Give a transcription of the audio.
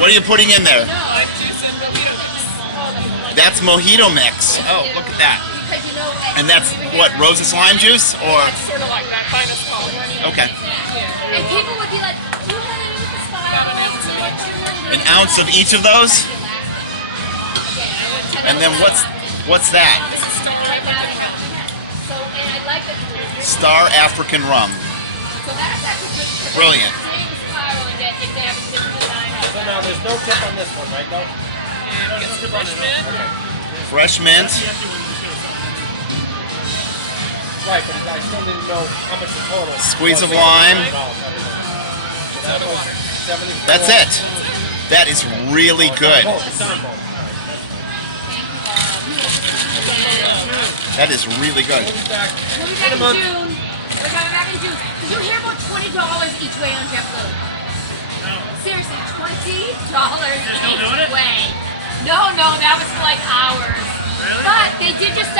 What are you putting in there? Lime juice and Mojito mix. That's Mojito mix. Oh, look at that. And that's what, roses lime juice? Or It's sort of like that, minus color. okay. And people would be like, you want to use the spiral? An ounce of each of those? And then what's that? Star African rum. Brilliant. So now there's no tip on this one, right? No. And get some fresh mint. Fresh mint. Right, but I still didn't know how much the total. Squeeze of lime. Soda water. That's it. That is really good. That is really good. We'll be back in June. We're coming back in June. Did you hear about $20 each way on JetBlue? No. Seriously, $20 each way. No, that was for like hours. Really? But they did just